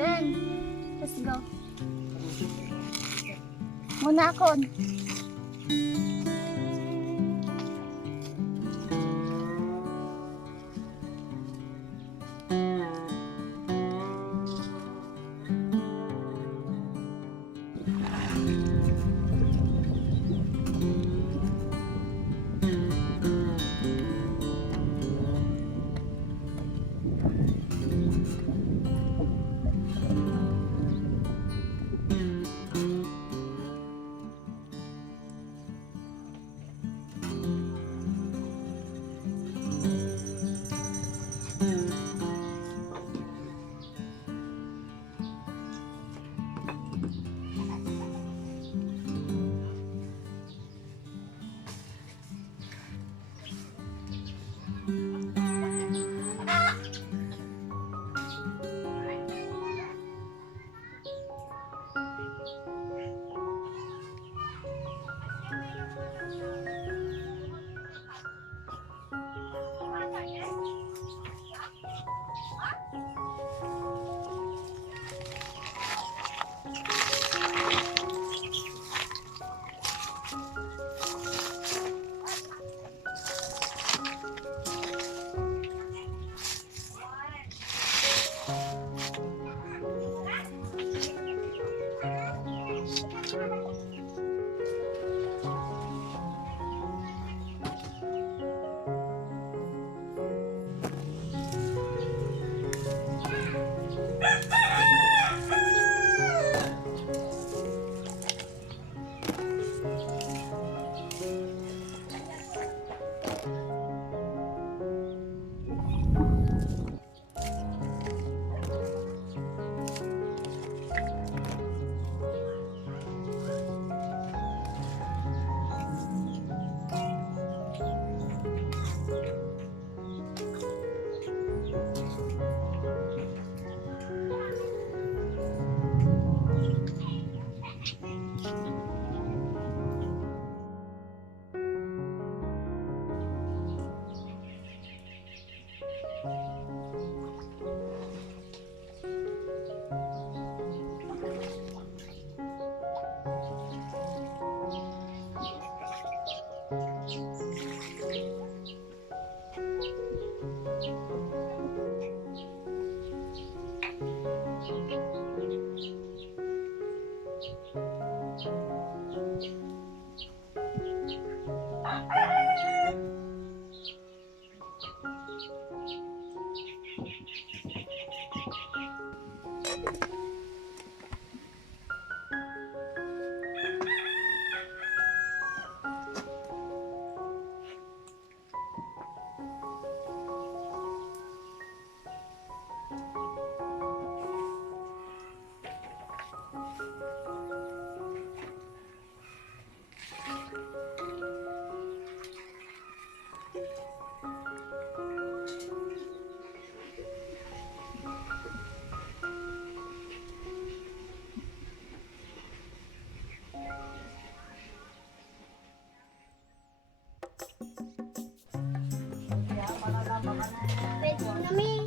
Then, let's go. Muna ako.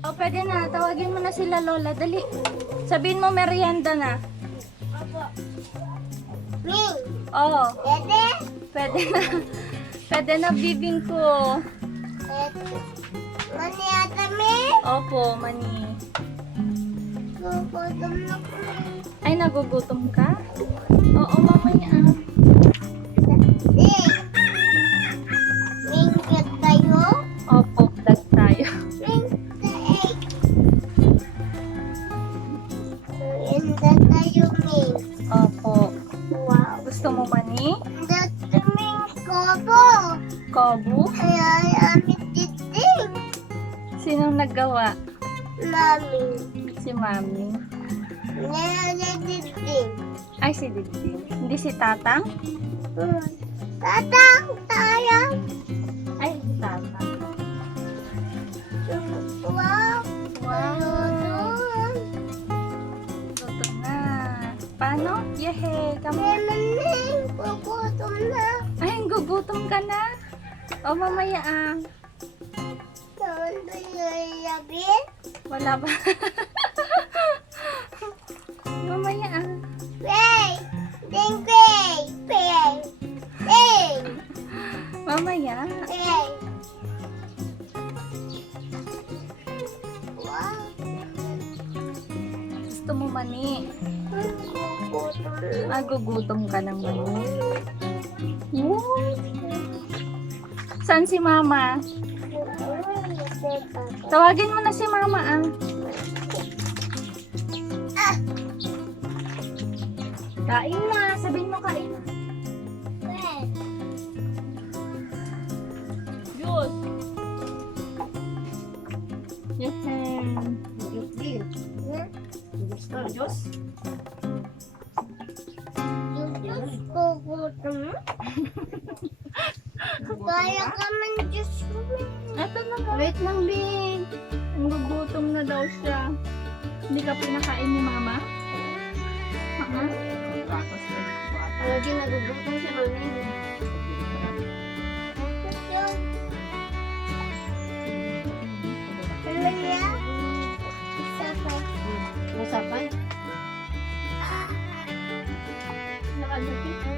O, pwede na. Tawagin mo na sila, Lola. Dali. Sabihin mo, merienda na. Opo. Ming, Oo. pwede? Pwede na. Pwede na, bibing ko. Pwede. Mani ata, Ming? Opo, mani. Gugutom na ko. Ay, nagugutom ka? Oo, mamaya. Ming. Ming, kat tayo? Opo, vlog tayo. Ming, the egg. Merienda tayo, Ming. Opo. Wow. Gusto mo mani? Dati, Ming, kobo. Kobu? Ay, amit titing. Sinong naggawa? Mami. Si Mami. Titing. Ay, si Didi. Hindi si Tatang? Tatang, tayo. Ay, si Tatang. Wow. Wow. Gutom na. Paano? Yehe, kamo. Ming, gugutom na. Ay, gugutom ka na. O, mamaya ah. Saan ba yung labin? Wala ba? mani. Nagugutom na. Nagugutom ka ng mani. Saan si mama? Tawagin mo na si mama ah. Kain na. Sabihin mo kain na. Juice. Yes, Gusto juice? Nagugutom na. Kaya ka man Diyos ko. Eto na nga. Wait lang, Bing. Nagugutom na daw siya. Hindi ka pinakain ni mama? Ha? Lagi nagugutom siya mami. Halaya? Isa pa. Isa pa? Nakalapit.